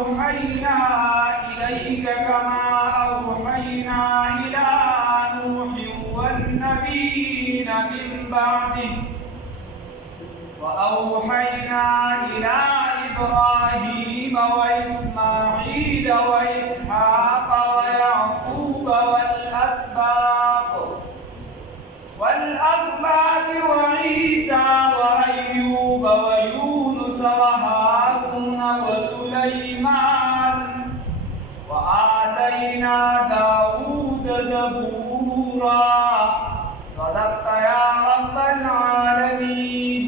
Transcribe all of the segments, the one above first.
أوحينا إليك كما أوحينا إلى نوح والنبيين من بعده وأوحينا إلى إبراهيم وإسماعيل وإسحاق ويعقوب والأسباط وعيسى وأيوب ويونس وهارون وسليمان وآتينا داود زبورا. صدقت يا رب العالمين.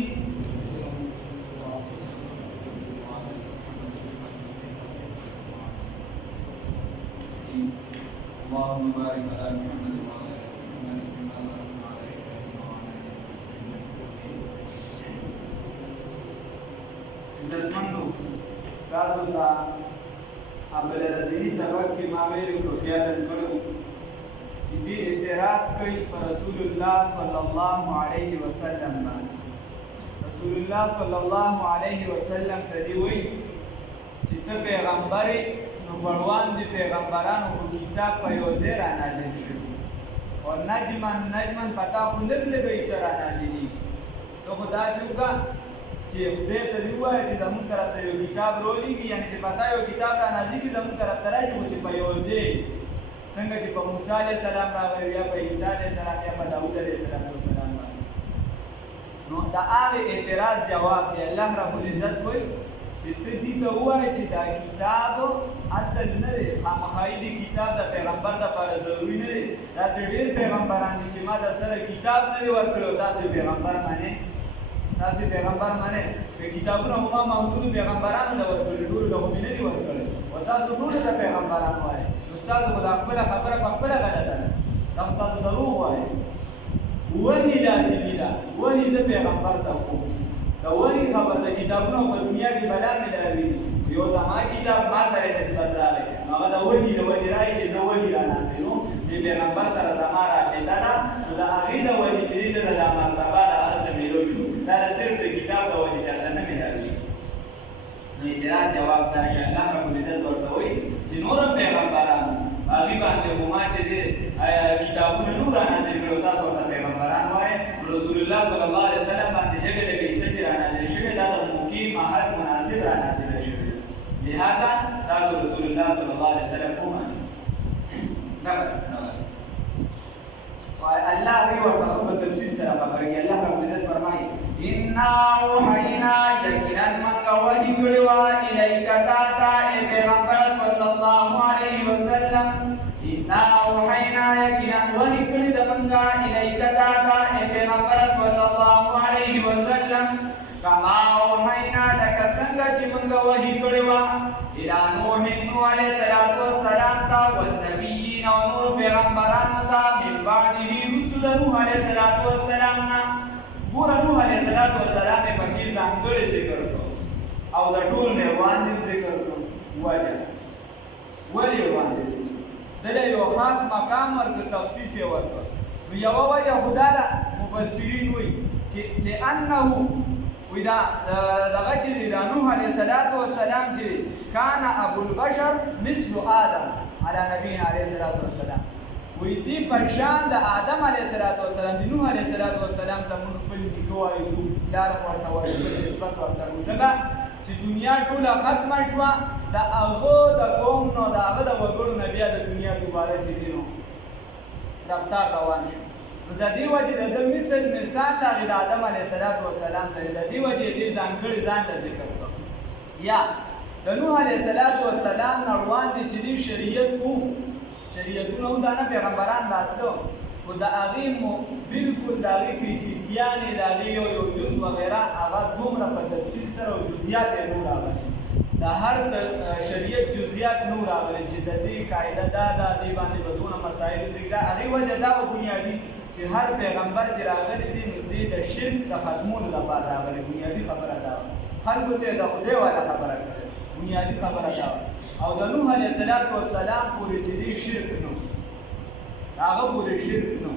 اللهم بارك على محمد وعلى آل محمد كما باركت على إبراهيم وعلى آل إبراهيم. عزتمندو تاسو ته خپل رضی سبق کې ما ویلو کو خیال کړو چې دې اعتراض کوي پر رسول الله صلی الله علیه وسلم باندې. رسول الله صلی الله علیه وسلم ته دی وی چې ته پیغمبر نو پروان دي پیغمبرانو کو کتاب په یو ځای را نازل شوی او نجمن پتا خو لږ یې سره نازلي نو خدا څنګه چې خدای ته دی وایي چې زموږ طرف ته یو کتاب راولېږي، یعنې چې پتا یو کتاب را نازلېږي زموږ طرف ته راځي، خو چې په یو ځای څنګه چې په موسی علیه السلام راغلی یا په عیسی علیه السلام یا په داود علیه السلام باندې. نو د هغې اعتراض جواب دی. الله رب العزت وایي چې ته دې ته ووایې چې دا کتاب اصل نه دی، خامخایي دې کتاب د پیغمبر دپاره ضروري نه دی. داسې ډېر پیغمبران دي چې ما در سره کتاب نه دی ورکړی او تاسې پیغمبر منې. تاسې پیغمبر منې که کتابونه خو ما محدودو پیغمبرانو ته ورکړي، ټولو ته خو مې نه دي ورکړی او تاسو ټولو ته پیغمبران وایئ. نو ستاسو خو دا خپله خبره په خپله غلطه ده، دا خو تاسو دروغ وایئ. وحي لازمي ده، وحي زه پیغمبر ته کوم. د وحي خبر د کتابونو په دنیا کې بلا ملاوي یو زما کتاب ما سره نسبت راغلی، هغه د وحي د وجې راځي چې زه وحي را نازلوم د پیغمبر سره زما رابطه ده. نو د هغې د وجې چې دې ته دا مرتبه د هر څه میلو شو، دا صرف د کتاب د وجې چاته نه میلاوي. نو اعتراض جواب دا چې الله رب العزت ورته وایي چې نور هم پیغمبران هغې باندې خو ما چې دی کتابونه نور را نازل کړي او تاسو ورته پیغمبران وایئ. رسول الله صلی الله علیه وسلم باندې لږه لږه کیسه چې را نازل شوې دا د موقع محل مناسب را نازله شوې، لهذا تاسو رسول الله صلی الله علیه وسلم ومنئ. الله دې ورته خپل تفصیل سره خبرې کوي. الله رب العزت فرمایي انا اوحینا یقینا موږ وحي کړي وه الیک تا ته ای پیغمبر صلی الله علیه وسلم. انا اوحینا یقینا وحي کړي د موږ الیک تا ته ای پیغمبر صلی الله علیه وسلم کما اوحینا لکه څنګه چې موږ وحي کړي وه الی نوح علیه السلام ته والنبیین او نور پیغمبرانو ته من بعده رسل نوح علیه السلام نه. ګوره نوح علیه السلام یې پکې ځانګړی ذکر کړو او د ټول نه وړاندې ذکر کړو. وجه ولې وړاندې دله یو خاص مقام ورکړ، تخصیص یې ورکړ. نو یوه وجه خو دا ده مفسرین وایي چې لانه وی دا دغه چې دی د نوح علیه السلام چې کان ابو البشر مثل آدم علی نبینا علیه السلام. وی دی په شان د آدم علیه السلام د نوح علیه السلام ته موږ خپل نیکه وایو، پلار ورته وایو، نسبت ورته وایو. ځکه چې دنیا ټوله ختمه شوه د هغه د قوم نو د هغه د وګړو نه بیا د دنیا دوباره چې دی نو رفتار روان شو. نو د دې وجې د ده مثال د هغې د آدم علیه السلام سره د دې وجې دې ځانګړي ځان ته ذکر کړو. یا د نوح علیه السلام نه وړاندې چې دې شریعت وو، شریعتونه هم دا نه پیغمبران راتلو، خو د هغې بلکل د هغې پیچیدګیانې د هغې یو جز وغیره هغه دومره په تفصیل سره او جزیات یې نو راغلي، د هر شریعت جزیات نو راغلي چې د دې قاعده دا ده، دې باندې به دونه مسایل دي. د هغې وجه دا وه بنیادي چې هر پیغمبر چې راغلی دی نو دې د شرک د ختمولو لپاره راغلی. بنیادي خبره دا وه، خلکو ته د خدای والا خبره کړې، بنیادي خبره دا وه. او د نوح علیه السلام پورې چې دې شرک نو هغه پورې شرک نو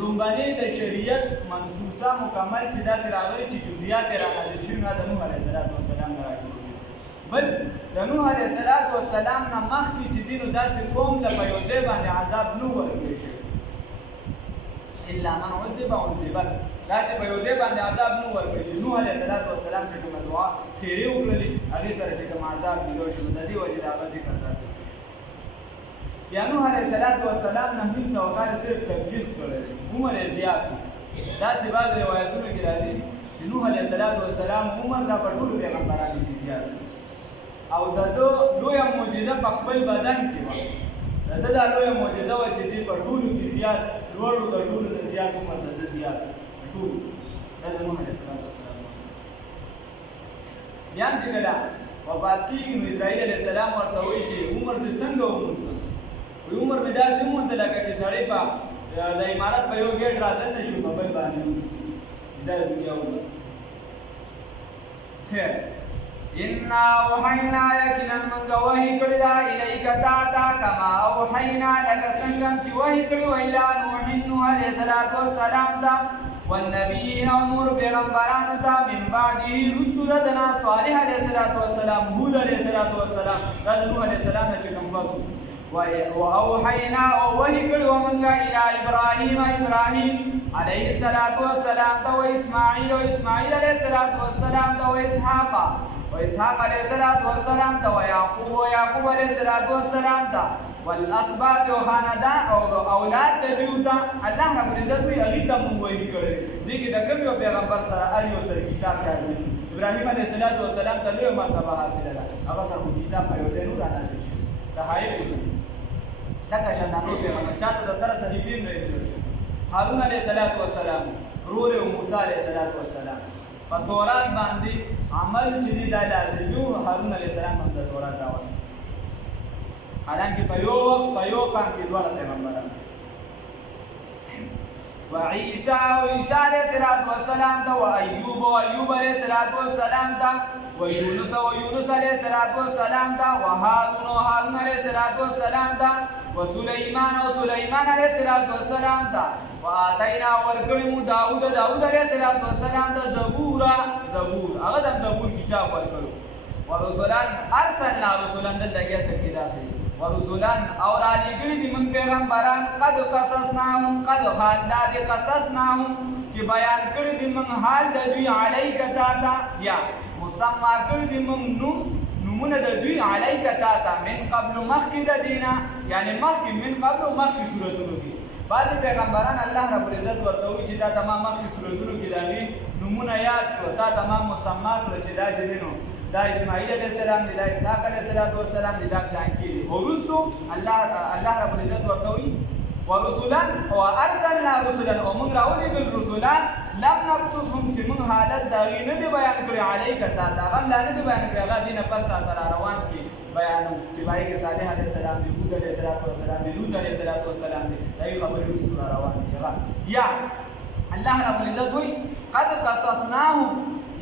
لومبنې د شریعت منصوصه مکمل چې داسې راغلی چې جزئیات یې رانازل شوي نو د نوح علیه السلام نه راشروع شوي. بل د نوح علیه السلام نه مخکې چې دي نو داسې قوم له په یو ځای باندې عذاب نه ورکړی شوی الا من عذب عذبا داسې په یو ځای باندې عذاب نه ورکړی شي نوح علیه السلام چې کومه دعا خیرې وکړلې هغې سره چې کوم عذاب ملو شو د دې وجې د هغه ذکر داسې بیا نوح علیه السلام 900 کاله صرف تبلیغ کړی دی عمر یې زیات دی داسې بعض روایتونو کې راځي چې نوح علیه السلام عمر دا په ټولو پیغمبرانو کې زیات دی او د ده لویه معجزه په خپل بدن کې وه د ده دا لویه معجزه وه چې دې په ټولو کې زیات لوړو د ټولو نه زیات عمر د ده زیات ټولو دا د نوح علیه السلام بیا هم چې کله وفات کېږي نو اسرائیل علیه السلام ورته وایي چې عمر دې څنګه وموند وایي عمر مې داسې وموند لکه چې سړی په د عمارت په یو ګیټ رادننه شو په بل باندې اوسي دا د دنیا عمر خیر انا اوحینا یقینا موږ وحی کړی دا الیک تا ته کما اوحینا لکه څنګه چې وحی کړی و الی نوح علیه السلام ته والنبیین او نور پیغمبرانو ته من بعده رسل دنا صالح علیه السلام هود علیه السلام دا د نوح علیه السلام نه چې کوم باسو واوحینا او وحی کړی و موږ الی ابراهیم علیه السلام ته و اسماعیل علیه السلام ته و اسحاق علیه السلام ته و یعقوب علیه السلام ته والاسباط او خاندان او اولاد د دوی ته الله رب العزت وی هغې ته مونږ وحي کړی دې کې د کوم یو پیغمبر سره هر یو سره کتاب نازل ابراهیم علیه السلام ته لویه مرتبه حاصله ده هغه سره خو کتاب په یو ځای نه رانازل شي صحایف لکه شان د نور پیغمبر چاته د سره صحیفې هم نه لیکل شوي هارون علیه السلام ورور یې موسی علیه السلام په تورات باندې عمل چې دی دا لازمي و هارون علیه السلام هم د تورات راوړي حالانکه په یو وخت په یو کام کې دواړه پیغمبران و عیسی علیه السلام ته و ایوب علیه السلام ته و یونس علیه السلام ته و هارون علیه السلام ته و سلیمان علیه السلام ته و آتینا ورکړی مو داود علیه السلام ته زبور هغه د زبور کتاب ورکړو ورسولان ارسلنا رسولان دلته کې څه کې داسې ورسولان او را لېږلي دي موږ پیغمبران قد قصصناهم چې بیان کړي دي موږ حال د دوی علیک تا ته یا مسما کړي دي موږ نومونه د دوی علیک تا ته من قبل مخکې د دینه یعنی من قبل مخکې صورتونو کې بعضې پیغمبران الله رب العزت ورته وایي چې دا تمام مخکې صورتونو کې د هغې نومونه یاد کړو تا تمام مسما کړو چې دا چې دی نو دا اسماعیل علیه السلام دی دا اسحاق علیه السلام دی دا پلان کې دی وروستو الله رب العزت ورته وایي ورسولا وارسلنا رسلا او موږ راولېږل رسولان لم نقصصهم چې موږ حالت د هغې نه دی بیان کړی علیک تا ته هغه هم لا نه دی بیان کړی هغه دې نه پس تا ته را روان کړي بیانو چې په هغې کې صالح علیه السلام دی هود علیه السلام دی لوط علیه السلام دی د هغې خبرې وروستو را روان دي هغه یا الله رب العزت وایي قد قصصناهم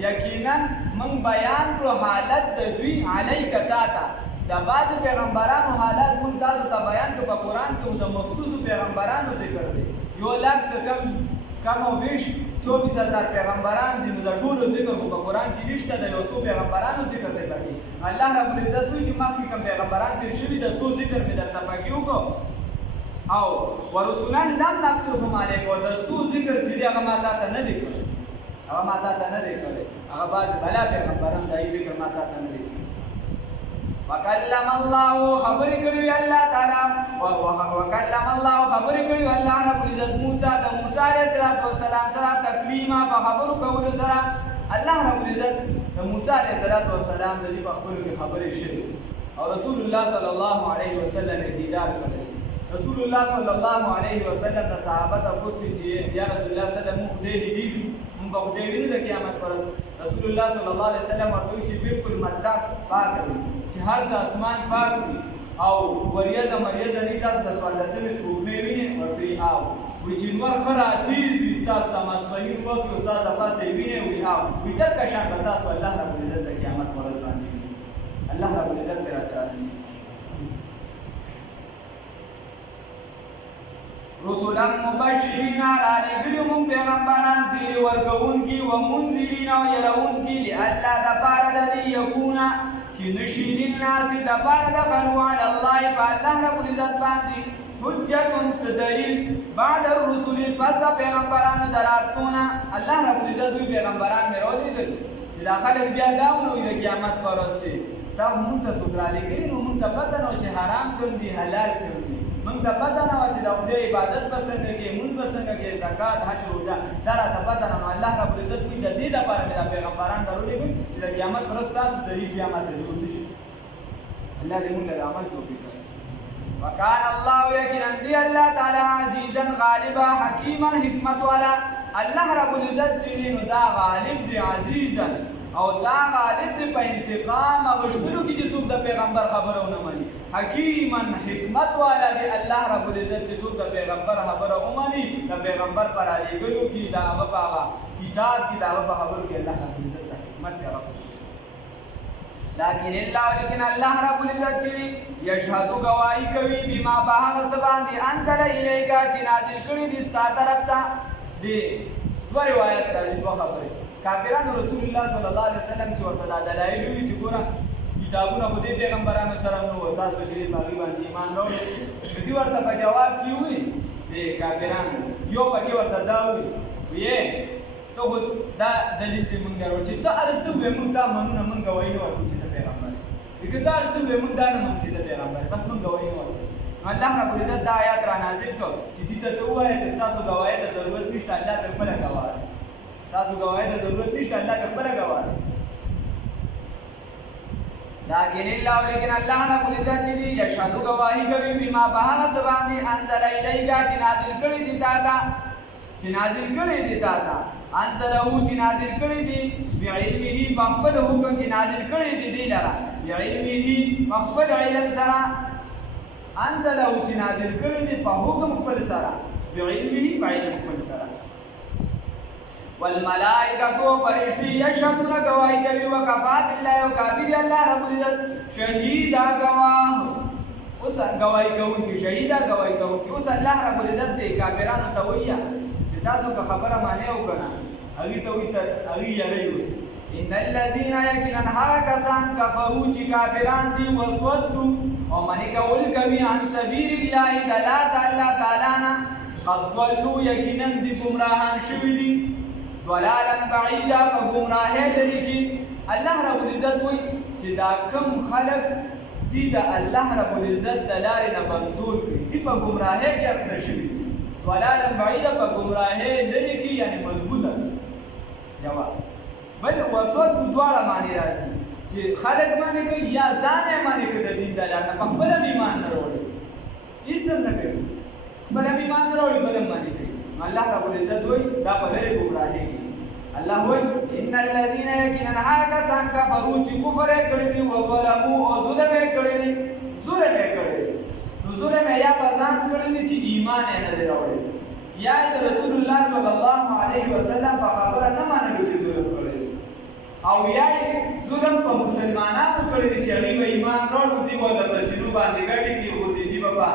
یقینا من بیان کړو حالت د دوی علیک تا ته د بعضې پیغمبرانو حالات موږ تاسو ته بیان کړو په قرآن کې د مخصوصو پیغمبرانو ذکر دی 100,000 څه کم او بیش 24,000 پیغمبران دي نو د ټولو ذکر خو په قرآن کې نشته د یو څو پیغمبرانو ذکر دی پکې الله رب العزت وایي چې مخکې کوم پیغمبران تېر شوي د څو ذکر مې درته پکې وکړو او ورسولان لم نقصصهم علیک او د څو ذکر چې دی هغه ما تا ته نه دی کړی هغه بعض بلا پیغمبران د هغې ذکر ما تا ته نه دی کړی وکلم الله خبرې کړې وي الله تعالی وکلم الله خبرې کړې وي الله رب العزت موسی د موسی علیه السلام سره تکلیما په خبرو کولو سره الله رب العزت د موسی علیه السلام د دې په خپلو کې خبرې شوې او رسول الله صلی الله علیه وسلم یې دیدار کړی رسول الله صلی الله علیه وسلم د صحابه تپوس کې چې یا رسول الله صلی الله علیه وسلم موږ خدای لیدی شو موږ به خدای وینو د قیامت پر رسول الله صلی الله علیه وسلم ورته وایي چې بالکل مدرس پاک وي چې هر څه اسمان پاک وي او وریځه مریځه نه تاسو د څوارلسمې سپوږمۍ وینئ ورته وایي او وایي چې لمر ښه راتېر وي ستاسو د ماسپښین وخت وي ستاسو د پاسه یې وینئ وایي او وایي دقه شان به تاسو الله رب العزت د قیامت په ورځ باندې وینئ الله رب العزت دې راته رانصیب رسولا مبشرین را لېږلي موږ پیغمبران زیرې ورکوونکي و منذرین او یروونکي لئلا دپاره د دې یکونه چې نشي للناس دپاره د غلو علی الله په الله رب العزت باندې حجة دلیل بعد الرسول پس د پیغمبرانو د راتلونه الله رب العزت دوی پیغمبران مې راولېږل چې دا خلک بیا دا ونوي د قیامت په ورځ چې تا مونږ ته څوک رالېږلي نو مونږ ته پته نه وه چې حرام کړم دي حلال کړم دي مونږ ته پته نه وه چې د خدای عبادت به څنګه کوې مونږ به څنګه کوې زکات حج روژه دا راته پته نه نو الله رب العزت دوی د دې دپاره مې دا پیغمبران راولېږل چې د قیامت په ورځ ستاسو دلیل بیا ماته جوړ نه شي الله دې مونږ له عمل توفیق راکړي وکان الله یقینا دی الله تعالی عزیزا غالبا حکیما حکمت والا الله رب العزت چې نو دا غالب دی عزیزا او دا غالب دی په انتقام غشتلو کې چې څوک د پیغمبر خبره ونه مني حکیما حکمت والا دی الله رب العزت چې څوک د پیغمبر خبره ومني د پیغمبر پر علیګلو کې دا هغه کتاب کې دا هغه خبرو کې الله رب العزت حکمت دی لیکن الله رب العزت چې یشهد گواہی کوي بما په هغه څه باندې انزل الیک چې نازل کړي دي ستا طرف ته دي دوه روایت راځي دوه خبرې کافرانو رسول الله صلی الله علیه وسلم چې ورته دا دلایل وي چې ګوره کتابونه خو دې پیغمبرانو سره نو تاسو چې په هغې باندې ایمان راوړئ دوی ورته په جواب کې ووایي د کافرانو یو پکې ورته دا وایي ویې ته خو دا دلیل دې مونږ راوړو چې ته هر څه ووایې مونږ تا منو نه مونږ ګواهي نه ورکړو چې ته پیغمبر یې که ته هر څه ووایې مونږ دا نه منو چې ته پیغمبر یې بس مونږ ګواهي نه ورکړو نو الله رب العزت دا آیات را نازل کړ چې دې ته ووایه چې ستاسو ګواهۍ ته ضرورت نشته الله پرې خپله ګواه دی ستاسو ګواهۍ ته ضرورت نشته الله پرې خپله ګواه دی لیکن الله رب العزت دی یشهد گواہی کوي بما په هغه څه باندې انزل الیک چې نازل کړي دي تا ته انزله چې نازل کړي دي بعلمه په خپل حکم چې نازل کړي دي دې لره بعلمه په خپل علم سره انزله چې نازل کړي دي په حکم خپل سره بعلمه په علم خپل سره والملائکه فرشتي یشهدون گواہی کوي وکفا بالله او کافر الله رب العزت شهیدا گواه اوس گواہی کوونکی شهیدا گواہی کوونکی اوس الله رب العزت دې کافرانو ته وایي چې تاسو که خبره معنی او کنه هغه ته وایي هغه یری اوس ان الذين یقینا هغه کسان کفروا چې کافران دي وسودوا او منی کول کوي عن سبیل الله دلات الله تعالی نه قد ضلوا یقینا دي گمراهان شوي دي ضلالا بعیدا په گمراهۍ لري کې الله رب العزت وایي چې دا کم خلق دي د الله رب العزت د لارې نه بندول کوي دي په گمراهۍ کې اخته شوي دي ضلالا بعیدا په گمراهۍ لري کې یعنی مضبوطه جواب بل وسود دواړه معنی راځي چې خلق باندې کوي یا ځان یې باندې کوي د دین د لار نه په خپل ایمان نه وروړي هیڅ نه کوي خپل ایمان نه وروړي بل باندې کوي الله رب العزت وایي دا په لرې گمراهۍ کې الله وایي ان الذين یقینا هغه کسان کفروا چې کفر یې کړی دي وظلموا او ظلم یې کړی دي نو ظلم یې یا په ځان کړی دي چې ایمان یې نه دی راوړی یا د رسول الله صلی الله علیه وسلم په خبره نه منلو کې ظلم کړی دی او یا ظلم په مسلمانانو کړی دي چې هغوی به ایمان راوړو دي به د بسینو باندې ګټې کېښودې دي به په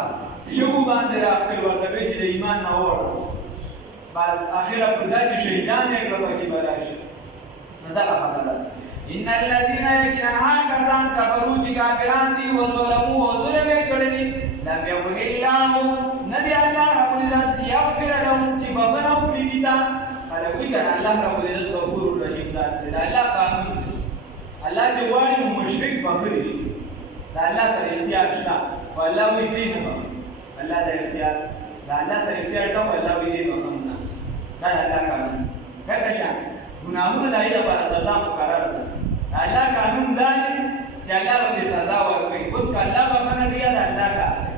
شګو باندې راښکل ورته وایي چې د ایمان نه ووړه اخره پر دا چې شهیدان یې کړه پکې به راشي نو دغه خبره ده ان الذين یقینا هغه کسان کفروا چې کافران دي وظلموا او ظلم یې کړی دي لم یکن الله نه دی الله رب العزت یغفر لهم چې بخښنه وکړي دي ته خلک وایي که نه الله رب العزت غفور رحیم ذات دی د الله قانون الله چې غواړي نو مشرک بخښلی شي د الله سره اختیار شته خو الله وایي زه یې نه بخښم الله د اختیار د الله سره اختیار شته خو الله وایي زه یې بخښم نه دا د الله قانون ګټه شان ګناهونه د هغې لپاره سزا مقرر ده د الله قانون دا دی چې الله به سزا ورکوي اوس که الله بخښنه کوي د الله کار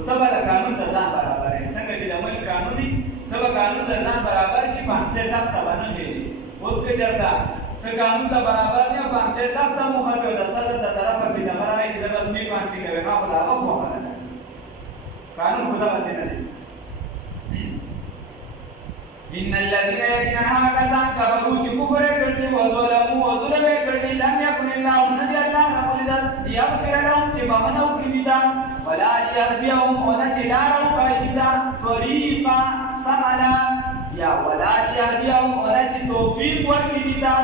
خو ته به د قانون د ځان برابروې څنګه چې د ملک قانون وي ته به قانون د ځان برابر کړي پانسۍ تخته به نه خېږي اوس که چېرته ته قانون ته برابر نه یې پانسۍ تخته موخه کوې د صدر د طرفه پرې دغه راغی چې زه بس مې پانسۍ کوې ما خو د هغه موخه نه ده قانون خو دغسې نه دی ان الذين یقینا هغه کسان کفروا چې کفر یې کړی وظلموا او ظلم یې کړی لم یکن الله نه دی الله رب العزت یغفر لهم چې بخښنه وکړي دي ته ولا لیهدیهم او نه چې لاره وښایي دي ته طریقه سمه لار یا ولا لیهدیهم او نه چې توفیق ورکړي دي ته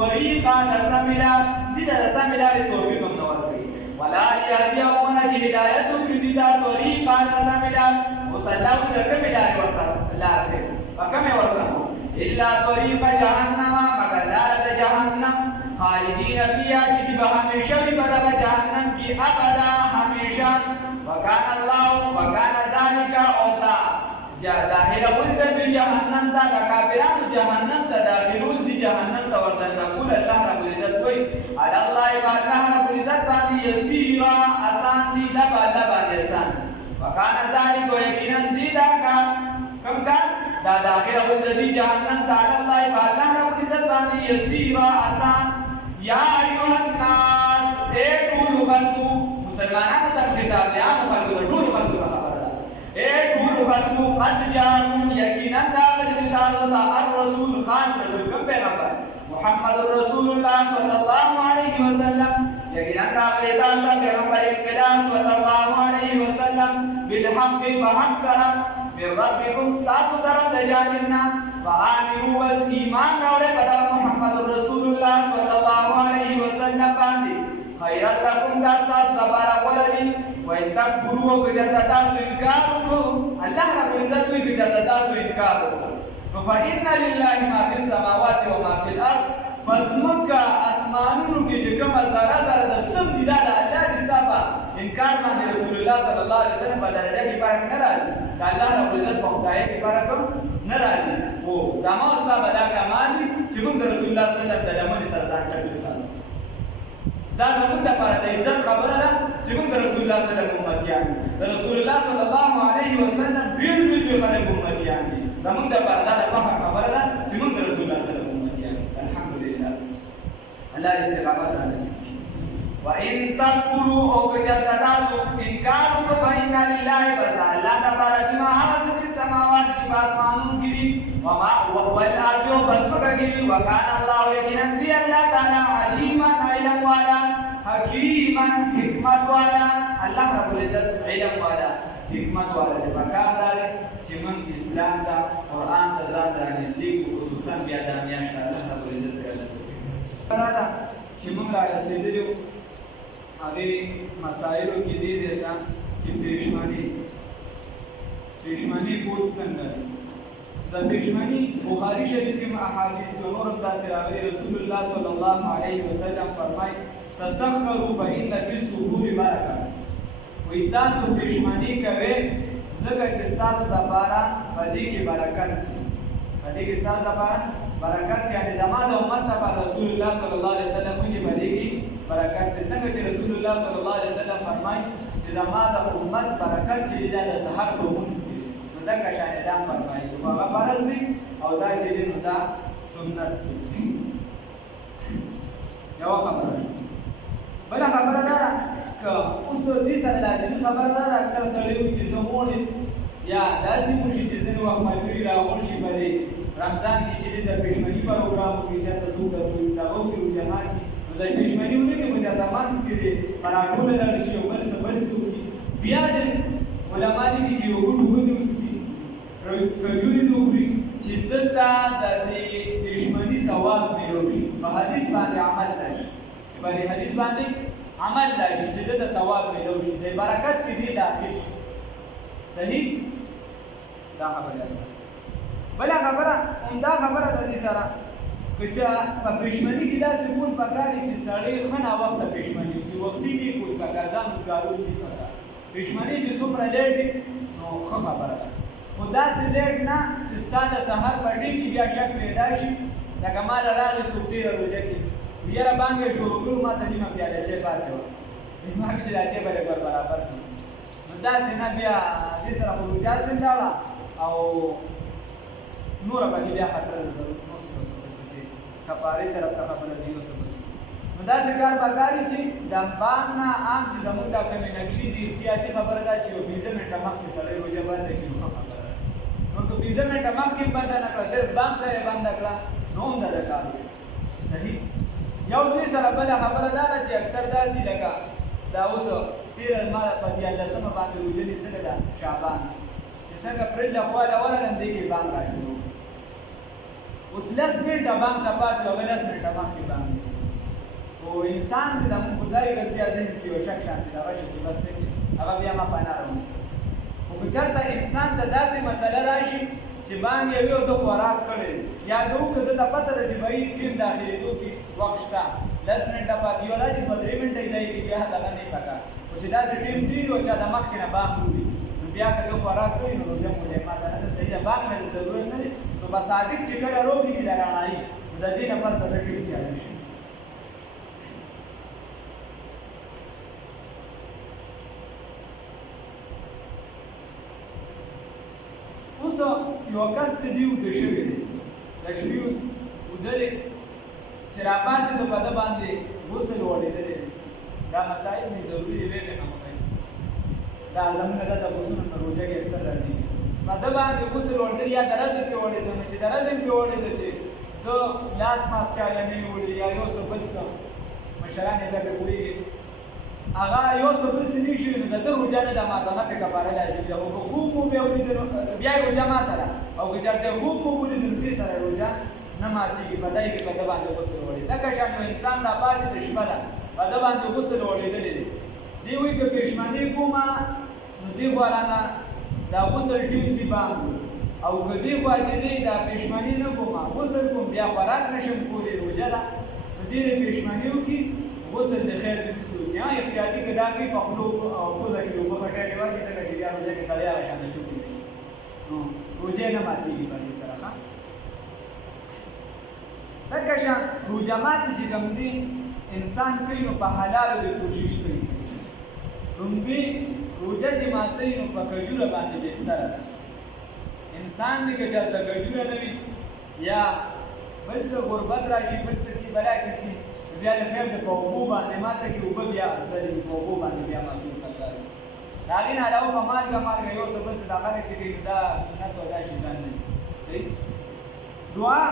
طریقه د سمیلا دې د سمیلا لري توفیق هم نور کوي ولا یهدیهم چې هدایت وکړي دې دا طریقه د سمیلا وصلاو د کومې لارې ورته لارې کومې ورسمو الا طریق جهنم مگر لار د جهنم خالدین فیها چې به همیشه وي په دغه جهنم کې ابدا همیشه وکان الله وکان ذلک اوتا داخلول د جهنم ته د کافرانو جهنم ته داخلول د جهنم ته ورته نقول الله رب العزت وایي علی الله الله رب العزت باندې یسیرا آسان دي دا الله باندې آسان وکان ذلک یقینا دي دا کم کا دا داخلول د جهنم ته علی الله الله رب العزت باندې یسیرا آسان یا ایها الناس اے ټول خلقو مسلمانانو ته خطاب دی هغه خلقو ټول خلقو ته خبره ده اے ټول خلقو قد جاءكم یقینا راغلی تاسو ته الرسول خاص رسول کوم پیغمبر محمد رسول الله صلی الله علیه وسلم یقینا راغلی تاسو ته پیغمبر کرام صلی الله علیه وسلم بالحق بحق سره من ربكم ساسو طرف د جانبنا فآمنوا بس ایمان راوړئ په محمد رسول الله صلی الله علیه وسلم باندې خیر لکم دا تاسو لپاره غوره دي وان تکفروا وکړه تاسو انکار وکړو الله رب العزت وی کړه تاسو انکار وکړو نو فإن لله ما فی السماوات و ما فی الارض پس مکه اسمانونو کې چې کومه ذره ذره د سم دي دا الله دې ستاسو انکار باندې رسول الله صلی الله علیه وسلم په درجه کې فرق نه راځي دا الله رب العزت په خدای کې فرق نه راځي او زموږ اسلام دا کمال چې موږ رسول الله صلی الله علیه وسلم د لمن سره ځان کړو دا زموږ د لپاره د عزت خبره ده چې موږ رسول الله صلی الله علیه وسلم امتیان د رسول الله صلی الله علیه وسلم ډیر خلک امتیان دي زموږ د لپاره دا خبره ده چې موږ رسول الله صلی الله علیه وسلم امتیان الحمدلله الله دې استقامت را نصیب کړي وان تکفروا او کچرتا تاسو انکار وکړو فإن لله بذا الله تعالی چې ما هغه په سماوات کې پاسمانونو کې دي او ما والارض بسمکه کې دي وکانه الله یقینا دی الله تعالی علیما علم والا حکیما حکمت والا الله رب العزت علم والا حکمت والا دې پکار دار چې من اسلام ته قران ته ځان رانږدې خصوصا بیا د میاشت الله رب العزت راځي چې موږ را رسیدلو هغه مسائلو کې دي دا چې پېشمنی بود څنګه د پېشمنی بخاری شریف کې احادیث نور تاسو راغلي رسول الله صلی الله علیه وسلم فرمایي تسخروا فإن في السرور برکه وې تاسو پېشمنی کوي ځکه چې تاسو د لپاره باندې کې برکت باندې کې تاسو د لپاره برکت یعنی زماده امت ته رسول الله صلی الله علیه وسلم کې باندې کې برکت دې څنګه چې رسول الله صلی الله علیه وسلم فرمایي چې زماده امت برکت چې د سحر په مونږ کې نو دا کا شاهدان فرمایي او هغه فرض دي او دا چې نو دا سنت یو خبره بل خبره دا که اوس دې سره لازمي خبره ده اکثر سړیو چې زموږ یا داسې موږ چې ځنه وخت ملګری راغون شي باندې رمضان کې چې د پېشمنی پروګرام کې چې تاسو د دغه کې جماعت د پېشمنیونه کې مو ته مانس کې دي پراټول لري چې یو بل څه بیا د علماء دي چې یو ګډ وګړي اوس کې کجوري دوی چې دته د پېشمنی ثواب ملوي په حدیث باندې عمل راشي باندې حدیث باندې عمل راشي چې دته ثواب ملوي د برکت کې دي داخل صحیح دا خبره بل خبره عمده خبره د دې سره چې په پېشمنی کې داسې کول پکاري چې سړی خنا وخت پېشمنی کې وختي دی کول پکار ځان وزګارول دي پکار پېشمنی چې څومره لیټ نو ښه خبره ده خو داسې لیټ نه چې ستاسو سحر په ډېر کې بیا شک پیدا شي لکه ما راغلی څوک تېره روژه کې یاره بانګې شروع کړو ما ته نیمه پیاله چای پاتې وه ما کې چې دا چای به لږ برابر شي نو داسې نه بیا دې سره خو روژه سم لاړه او نوره پکې بیا خطر کفارې طرف ته خبره دی اوس نو داسې کار پکاري چې د بانګ نه عام چې زموږ دا کمې نقشي دي احتیاطي خبره ده چې یو 15 منټه مخکې سړی روژه بنده کړي نو ښه خبره ده نو که 15 منټه مخکې بنده نه کړه صرف بانګ سره یې بنده کړه نو هم دا کار صحیح یو دې سره بله خبره دا ده چې اکثر داسې لکه دا اوس تېره ما په 14مه باندې روژه نیسلې ده شعبان چې څنګه پرېږده خوا له ورغلم دې کې بانګ را شروع اوس 10 منټه باندې پاتې او 10 منټه مخکې باندې او انسان دې د خدای ګرځي ذهن کې یو شک شانتي دا راشي چې بس هغه بیا ما پانا راونیسي او که چېرته انسان ته داسې مسله راشي چې باندې یو د خوراک کړی یا د وکړه د پته ده چې بهي ټیم داخلېدو کې وخت شته 10 منټه پاتې یو دا چې 2-3 منټه یې دی کې بیا دغه نه پکار او چې داسې ټیم تېر او چا د مخکې نه باغ وړي نو بیا که د خوراک کړي نو روژه موجه ماته نه ده صحیح ده باغ نه ضرورت نه دی صبح صادق چې کله روغ کېږي د رڼایي نو د دې نه پس دغه ټیم چالو شي اوس یو کس ته دي وده شوی دی د شپې ودلې چې راپاسې د په ده باندې غسل وړېدلی دا مسایل مې ضروري دی ویلې نه وکړئ دا زموږ د تپوسونو نه روژه کې اکثر راځي په ده باندې غسل وړېدل یا د رزم کې وړېده نو چې د رزم کې وړېده چې د لاس ماس چاله نه یې وړي یا یو څه بل څه مشران یې بیا پوهېږي هغه یو څه بل څه نه شي نو د ده روژه نه ده ماته نه پرې کفاره لازم ده خو که خوب مو بیا ولیده نو بیا یې روژه ماته ده او که چېرته خوب مو ولیده نو دې سره روژه نه ماتېږي په دی کې په ده باندې غسل وړي لکه شان یو انسان راپاسې د شپه ده په ده باندې غسل وړېدلی دی دی وایي که پېشمنۍ کومه نو دې خوا رانه دا غسل ټیم ځي بام او که دې خوا چې دی دا پېشمنۍ نه کومه غسل کوم بیا خوراک نه شم کولی روژه ده نو ډېرې پېشمنۍ وکړي غسل د خیر د وروسته وکړي احتیاطي که دا کوي په خولو او پوزه کې د اوبه خټکې واچي ځکه چې بیا روژه کې سړی هغه شانته چوپ وي نو روژه نه ماتېږي په دې سره ښه دغه شان روژه ماتې چې کوم دی انسان کوي نو په حلالو د کوشش کوي لومبي روژه چې ماتوي نو په کجوره باندې بهتره ده انسان دی که چېرته کجوره نه وي یا بل څه غربت راشي بل څه کې بلا کې سي بیا د خیر د په اوبو باندې ماته کې اوبه بیا افضل وي په اوبو باندې بیا ماتول پکار دي د هغې نه علاوه په مالګه یو څه بل څه دا خلک چې کوي دا سنت او دا شیطان نه دي صحیح دعا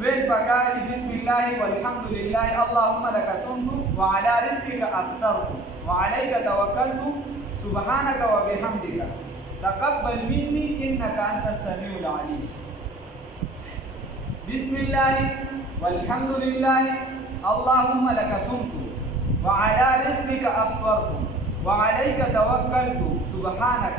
ویل پکاري بسم الله والحمد لله اللهم لك صمت وعلى رزقك افطرت وعليك توكلت سبحانك وبحمدك تقبل مني انك انت السميع العليم بسم الله والحمد لله اللهم لك صمت وعلى رزقك افطرت وعليك توكلت سبحانك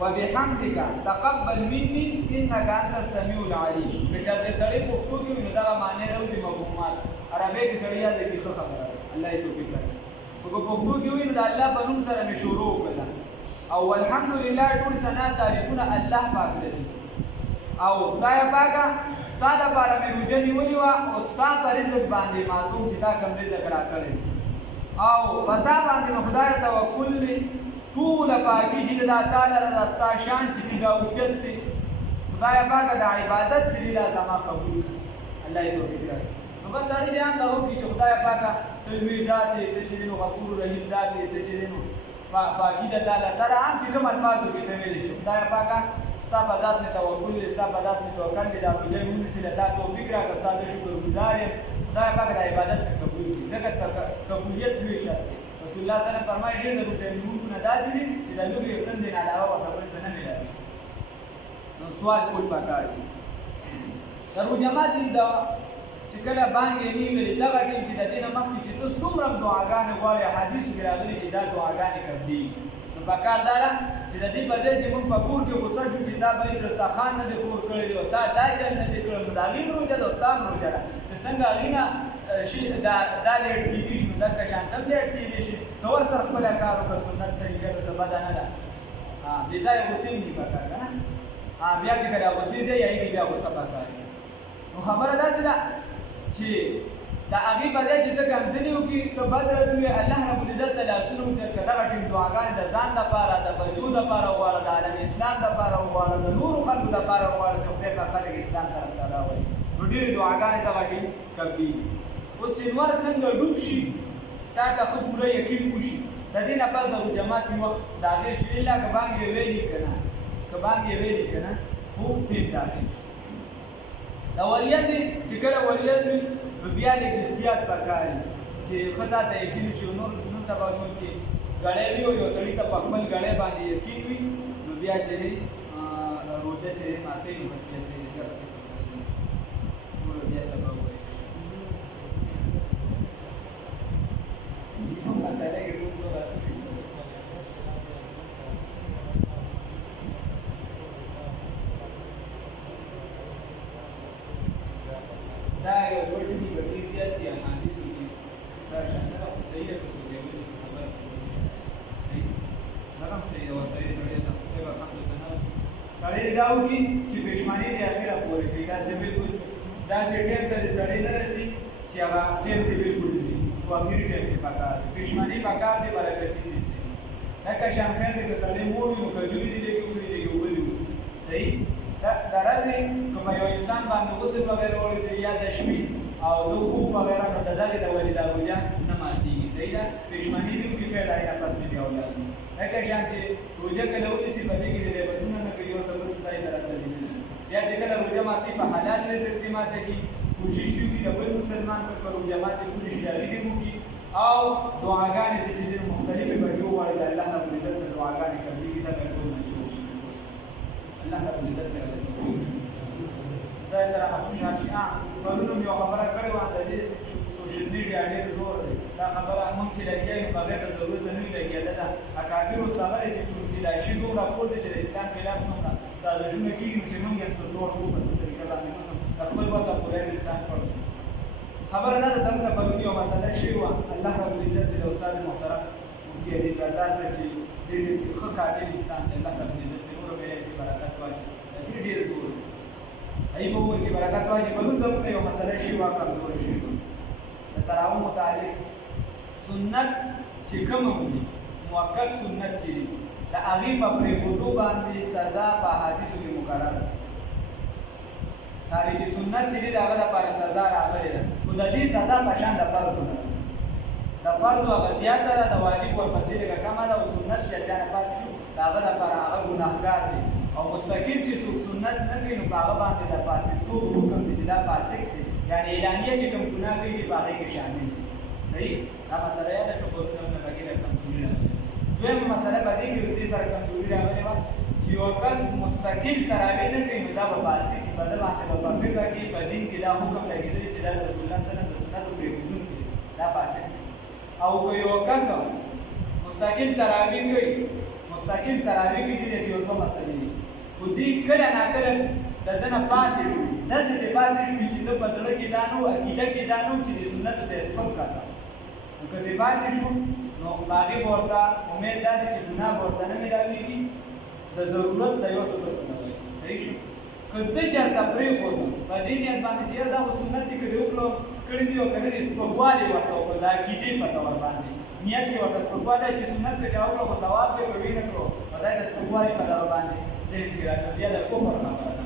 وبحمدك تقبل مني انك انت السميع العليم کچته سړی پښتو کې نو دا معنی راوځي مفهومات عربی کې سړی یاد کې څه خبره الله یې توفیق ورکړي په پښتو کې ویني دا الله په نوم سره مې شروع کړه او الحمدلله ټول ثنا تعریفونه الله پاک لري او خدای پاکه ستا دپاره مې روژه نیولې وه او ستا په رزق باندې ماتوم چې تا کوم رزق راکړی او په تا باندې مې خدایه توکل دی ټوله پاکي چې دا تا لره دا ستا شان چې دی دا اوچت دی خدایه پاکه د عبادت چې دی دا زما قبول الله یې توفیق راکړي نو بس سړی دې هم دا وکړي چې خدایه پاکه ته لوی ذات دی ته چې دی نو غفور رحیم ذات دی ته چې دی نو فاقي ده تعالی تر عام چې کوم الفاظو کې ته ویلی شي خدایه پاکه ستا په ذات مې توکل دی ستا په ذات مې توکل دی دا روژه مې ونیسي له تا توفیق راکړه ستا زه شکرګزار یم خدایه پاکه د عبادت مې قبول کړي ځکه قبولیت لوی شرط دی رسول الله صلی الله علیه وسلم فرمایي ډېر د روژه نیونکو نه داسې دي چې د لږو یو تن دی نه علاوه ورته بل څه نه میلاوي نو سوال کول پکار دي د روژه ماتي دا چې کله بانګې نیولې دغه ټیم کې د دې نه مخکې چې ته څومره دعاګانې غواړې حدیثو کې راغلي چې دا دعاګانې قبلېږي نو پکار دا ده چې د دې په ځای چې موږ په کور کې غوسه شو چې دا به یې دسترخوان نه دی خور کړی دی او تا دا چل نه دی کړی نو د هغې روژه ده او ستا هم روژه ده چې څنګه هغې نه دا لیټ کېدي شي نو دغه شانته هم لیټ کېدی شي ته ورسره خپله کار وکړه سنت طریقه ده څه بده نه ده بې ځایه غوسې هم دي پکار که نه بیا چې کله غوسې ځای هغې کې بیا غوسه پکار نو خبره داسې ده چې د هغې په ځای چې ته کنځلې وکړي ته بد رد ووایې الله ربالعزت ته لاسونه اوچت کړه دغه ټیم دعاګانې د ځان دپاره د بچو دپاره وغواړه د عالم اسلام دپاره وغواړه د نورو خلکو دپاره وغواړه چې خدای پاک خلک اسلام طرف ته راولي نو ډېرې دعاګانې دغه ټیم قبلېږي اوس چې لمر څنګه ډوب شي تا ته ښه پوره یقین وشي د دې نه پس د روژه ماتي وخت د هغې شي الا که بانګ یې ویلي که نه خوب ټیم داخل شي د وریځې چې کله وریځ وي نو بیا لږ احتیاط پکار دي چې ښه تا ته یقین شي نور سبا چونکې ګړی وي او یو سړي ته په خپل ګړی باندې یقین وي نو بیا چې دی روژه چې دی ماتوي نو بس بیا صحیح دی بیا پکې څه مسله نشته سړی دا وکړي چې پښیماني دې اخره پورې کړي داسې بالکل داسې ټیم ته سړی نه رسي چې هغه ټیم ته بالکل ځي خو اخري ټیم کې پکار دی پښیماني پکار دی برکتي شي لکه شام خیر دی که سړی موړ وي نو کجوري دې لږې وخوري لږې اوبه دې وڅښي صحیح دا راځي که په یو انسان باندې غسل وغیره وړی یا د شپې او د خوب وغیره نو د دغې د ولې دا روژه نه ماتېږي صحیح ده پښیماني دې وکړي خیر هغې نه پس دې بیا ولاړ لکه شان چې روژه کله ونیسي په دې کې د غیبتونه نه کوي یو څه بل څه ته راتللی نه یا چې کله روژه ماتي په حلال رزق دې ماته کړي کوشش دې وکړي د بل مسلمان څخه په روژه ماتې پورې شي هغې دې وکړي او دعاګانې دې چې ډېر مختلفې پکې وغواړي د الله رب العزت ته دعاګانې قبلېږي دا به ټول مچور شي الله رب العزت ته خدای ته رانه خوشحال شي پرون هم یو خبره کړې وه د دې سوشل میډیا ډېر زور دی دا خبره موږ چې لګیا یو بغیر د ضرورت نه وي لګېده ده اکابر اوس هغه دی چې چونکېدای شي دومره پور دی چې د اسلام خلاف څومره سازشونه کېږي نو چې موږ یې څه ډول وو په څه طریقه باندې موږ د خپل وسه پوره انسان کړو خبره دا ده زموږ د پرون یو مسله شوې وه الله رب العزت د استاد محترم مفتي ادیب رضا صاحب چې ډېر ښه کاټل انسان دی الله رب العزت د نورو به یې برکت واچوي دا ډېر زور دی ای په عمر کې برکت واچي پرون زموږ یو مسله شوې وه کمزورې شوې وه د تراویح متعلق سنت چې کوم وي مؤکد سنت چې دي د هغې په پرېښودو باندې سزا په احادیثو کې مقرره ده تاریخي سنت چې دي د هغه لپاره سزا راغلې ده خو د دې سزا په شان د فرضو نه ده د فرضو هغه زیاته ده د واجب ورپسې لږه کمه ده او سنت چې چا نه پاتې شو د هغه لپاره هغه ګناهګار دی او مستقیم چې څوک سنت نه کوي نو په هغه باندې د فاسقتوب حکم دی چې دا فاسق دی یعنی اعلانیه چې کوم ګناه کوي دي په هغې کې شامل دي صحیح دا مسله یاده شو پرون هم نه پکې د کمزوري راغلې دویمه مسله په دې کې دې سره کمزوري راغلې وه چې یو کس مستقل تراویح نه کوي نو دا به فاسق وي په ده باندې به په فقه کې په دین کې دا حکم لګېدلی چې دا د رسول الله صلی الله علیه وسلم د سنتو پرېښودونکی دی دا فاسق دی او که یو کس مستقل تراویح کوي مستقل تراویح کې دي یو دوه مسلې دي خو دې کله ناکله د ده نه پاتې شو داسې دې پاتې شوي چې ده په زړه کې دا نه و عقیده کې دا نه و چې د سنتو ته یې سپک کاته نو که دې پاتې شو نو هغې به ورته امید دا دی چې ګناه به ورته نه میلاوېږي د ضرورت د یو څه بل څه نه وایي صحیح شو که ده چېرته پرېښودو په دې نیت باندې چې یاره دا خو سنت دي که دې وکړو کړي دي او که نه دي سپکوالی ورته وکړو د عقیدې په طور باندې نیت کې ورته سپکوالی چې سنت که چا وکړو خو ثواب دی که ویې نه کړو نو دا د سپکوالي په طور باندې ذهن کې راځي بیا د کفر خبره ده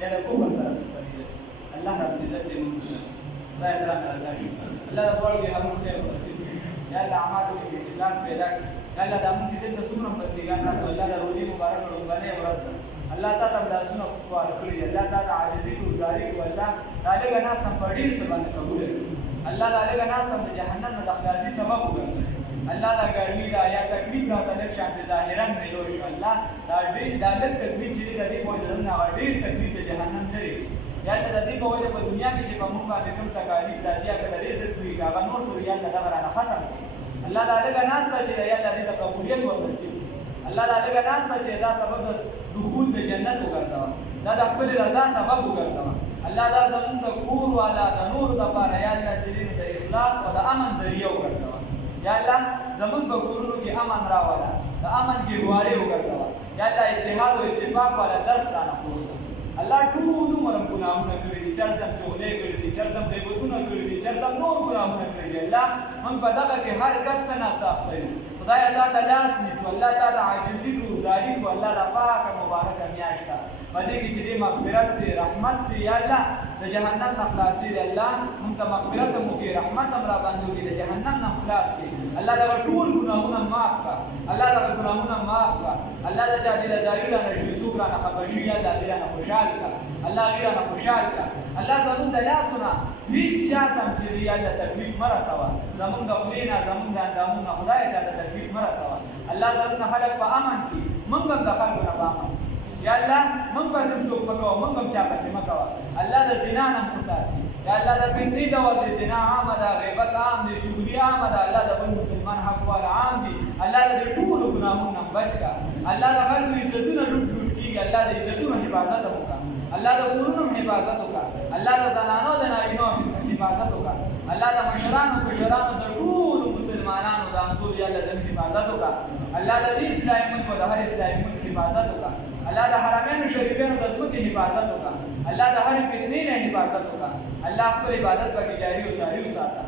یا د کفر طرف ته سړی رسي الله رب العزت دې موږ خدای ته رانه رضا شي الله د غواړو چې هغوی خیر ونصیب کړي یا الله اعمالو کې اخلاص پیدا کړي یا الله دا موږ چې دلته څومره بندګان راسو الله د روژې مبارکه لومړنۍ ورځ ده الله تا ته لاسونه خوار کړي دي الله تا ته عاجزي کړو ګزاري کړو الله دا لږه ناست هم په ډېر څه باندې قبوله کړي الله دا لږه ناست هم د جهنم نه د خلاصي سبب وګرځوي الله دا ګرمي دا یا تکلیف راته لږ شانتې ظاهرا میلو شو الله دا لږ تکلیف چې دی د دې په وجه نه هغه ډېر تکلیف د جهنم لري یا د دې په وجه په دنیا کې چې په موږ باندې کوم تکالیف راځي هغه د رزق وي هغه نور څه وي الله دغه رانه ختم کړي الله دا لږه ناسته چې یا الله دې ته قبولیت ورنصیب کړي الله دا لږه ناسته چې دا سبب د دخول د جنت وګرځوه دا د خپل رضا سبب وګرځوه الله دا زموږ د کور والا د نورو دپاره یا الله چې د اخلاص او د امن ذریعه وګرځوه یا الله زموږ په کورونو کې امن راوله د امن ګیروارې وګرځوه یا الله اتحاد او اتفاق والا درس رانه خپور الله ټول عمر ګناهونه کړي دي چرته چغلې کړي دي چرته غیبتونه کړي دي چرته نور ګناهونه کړي دي الله موږ په دغه کې هر کس څه ناصافته یو خدای الله ته لاس نیسو الله تعالی عاجزي کړو ظالم کړو الله د پاکه مبارکه میاشت ده په دې کې چې دې مغفرت دی رحمت دی یا الله د جهنم نه خلاصي دی الله موږ ته مغفرت هم وکړي رحمت هم را باندې وکړي د جهنم نه خلاص کړي الله دغه ټول ګناهونه معاف کړه الله دغه ګناهونه معاف کړه الله د چا دل ځای رانه شي څوک رانه خفه شي یا الله رانه خوشحال کړه الله رانه خوشحال کړه الله زموږ د لاسونه هیڅ چاته هم چې دی الله تکلیف مه رسوه زموږ د خولې نه زموږ د اندامونو نه خدایه چاته تکلیف مه رسوه الله زموږ نه خلک په امن کړي موږ هم د خلکو نه په امن کړي یا الله موږ پسې هم څوک مه کوه موږ هم چا پسې مه کوه الله د زنا نه هم وساتي یا الله د بندۍ ډول د زنا عامه ده غیبت عام دی چغلي عامه ده الله د بل مسلمان حق والا عام دي الله د دې ټولو ګناهونو نه بچ کړه الله د خلکو عزتونه لوټ کېږي الله د عزتونو حفاظت هم وکړه الله د کورونو حفاظت وکړه الله د زنانو د نارینو حفاظت وکړه الله د مشرانو کشرانو د ټولو مسلمانانو مسلمانانو د ټول یا الله د حفاظت وکړه الله د دې اسلامي ملک او د هر اسلامي ملک حفاظت وکړه الله د حرمین شریفینو د ځمکې حفاظت وکړه الله د هر فتنې نه حفاظت وکړه الله خپل عبادت پکې جاری او ساری وساته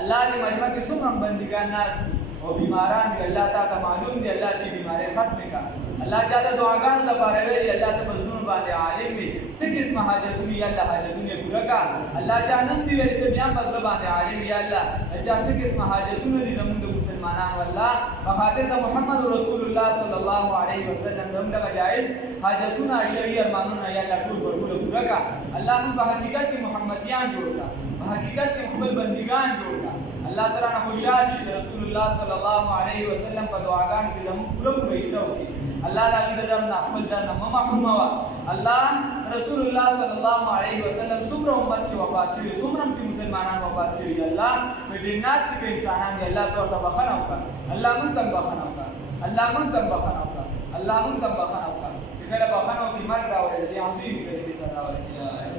الله دې مجمع کې څومره بندګان ناس دي او بیماران دي الله تعالی معلوم دي الله دې بیماری ختم کړه الله تعالی دعاګانو لپاره ویلي الله ته بزنون باندې عالم وي څه قسمه حاجتونه یا الله حاجتونه پوره کړه الله جانم دی ویلي ته بیا فضل باندې عالم یا الله چې څه قسمه حاجتونه دي زموږ د مسلمانانو الله په خاطر د محمد رسول الله صلی الله علیه وسلم زموږ د جایز حاجتونه شرعي ارمانونه یا الله ټول پوره کړه الله موږ په حقیقت کې محمدیان جوړ کړه په حقیقت کې خپل بندگان جوړ کړه الله تعالی نه خوشحال شي رسول الله صلی الله علیه وسلم په دعاګانو کې زموږ پوره حصہ وکړي الله دې د درنه خپل درنه محروم وا الله رسول الله صلی الله علیه وسلم څومره امت چې وفات شوي څومره چې مسلمانان وفات شوي الله په جنات کې انسانان دي الله ته بخښنه وکړه الله مونږ ته بخښنه وکړه الله مونږ ته بخښنه وکړه الله مونږ ته بخښنه وکړه چې کله بخښنه وکړي مرګ راوړي دې هم دې کې دې صدا ورچې